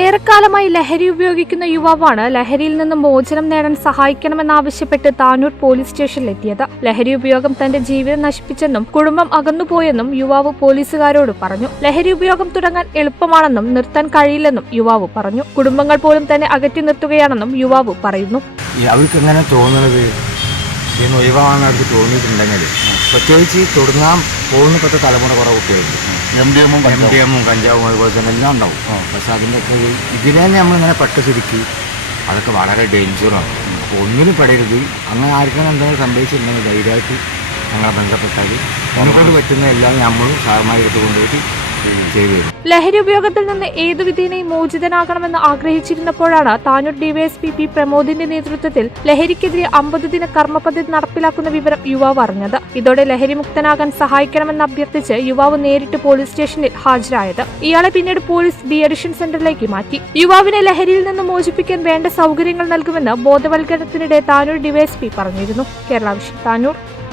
ഏറെക്കാലമായി ലഹരി ഉപയോഗിക്കുന്ന യുവാവാണ് ലഹരിയിൽ നിന്ന് മോചനം നേടാൻ സഹായിക്കണമെന്നാവശ്യപ്പെട്ട് താനൂർ പോലീസ് സ്റ്റേഷനിലെത്തിയത്. ലഹരി ഉപയോഗം തന്റെ ജീവിതം നശിപ്പിച്ചെന്നും കുടുംബം അകന്നുപോയെന്നും യുവാവ് പോലീസുകാരോട് പറഞ്ഞു. ലഹരി ഉപയോഗം തുടങ്ങാൻ എളുപ്പമാണെന്നും നിർത്താൻ കഴിയില്ലെന്നും യുവാവ് പറഞ്ഞു. കുടുംബങ്ങൾ പോലും തന്നെ അകറ്റി നിർത്തുകയാണെന്നും യുവാവ് പറയുന്നു. അവർക്ക് എങ്ങനെ തോന്നുന്നത് ഇതിന് ഒഴിവാണെന്ന് അവർക്ക് തോന്നിയിട്ടുണ്ടെങ്കിൽ പ്രത്യേകിച്ച് തുടങ്ങാൻ പോകുന്ന ഇപ്പോഴത്തെ തലമുറ കുറേ കുട്ടികളുണ്ട്. എം ഡി എമ്മും കഞ്ചാവും അതുപോലെ തന്നെ എല്ലാം ഉണ്ടാവും. പക്ഷെ അതിൻ്റെയൊക്കെ ഇതിനെ തന്നെ നമ്മളിങ്ങനെ പെട്ട ശരിക്ക് അതൊക്കെ വളരെ ഡേഞ്ചറാണ്. അപ്പോൾ ഒന്നിനും പെടരുത്. അങ്ങനെ ആർക്കും എന്തെങ്കിലും സംഭവിച്ചിട്ടുണ്ടെങ്കിൽ ധൈര്യമായിട്ട് ഞങ്ങളെ ബന്ധപ്പെട്ടാൽ അതിനെക്കൊണ്ട് പറ്റുന്ന എല്ലാം നമ്മളും സാറന്മാരെ എടുത്ത് കൊണ്ടുപോയിട്ട് ചെയ്തു തരും. ലഹരി ഉപയോഗത്തിൽ നിന്ന് ഏതു വിധേനയും മോചിതനാകണമെന്ന് ആഗ്രഹിച്ചിരുന്നപ്പോഴാണ് താനൂർ ഡിവൈഎസ്പി പി പ്രമോദിന്റെ നേതൃത്വത്തിൽ ലഹരിക്കെതിരെ 50 ദിന കർമ്മ പദ്ധതി നടപ്പിലാക്കുന്ന വിവരം യുവാവ് അറിഞ്ഞത്. ഇതോടെ ലഹരി മുക്തനാകാൻ സഹായിക്കണമെന്ന് അഭ്യർത്ഥിച്ച് യുവാവ് നേരിട്ട് പോലീസ് സ്റ്റേഷനിൽ ഹാജരായത്. ഇയാളെ പിന്നീട് പോലീസ് ഡി അഡിഷൻ സെന്ററിലേക്ക് മാറ്റി. യുവാവിനെ ലഹരിയിൽ നിന്ന് മോചിപ്പിക്കാൻ വേണ്ട സൗകര്യങ്ങൾ നൽകുമെന്ന് ബോധവൽക്കരണത്തിനിടെ താനൂർ ഡിവൈഎസ്പി പറഞ്ഞിരുന്നു. കേരള വിഷൻ, താനൂർ.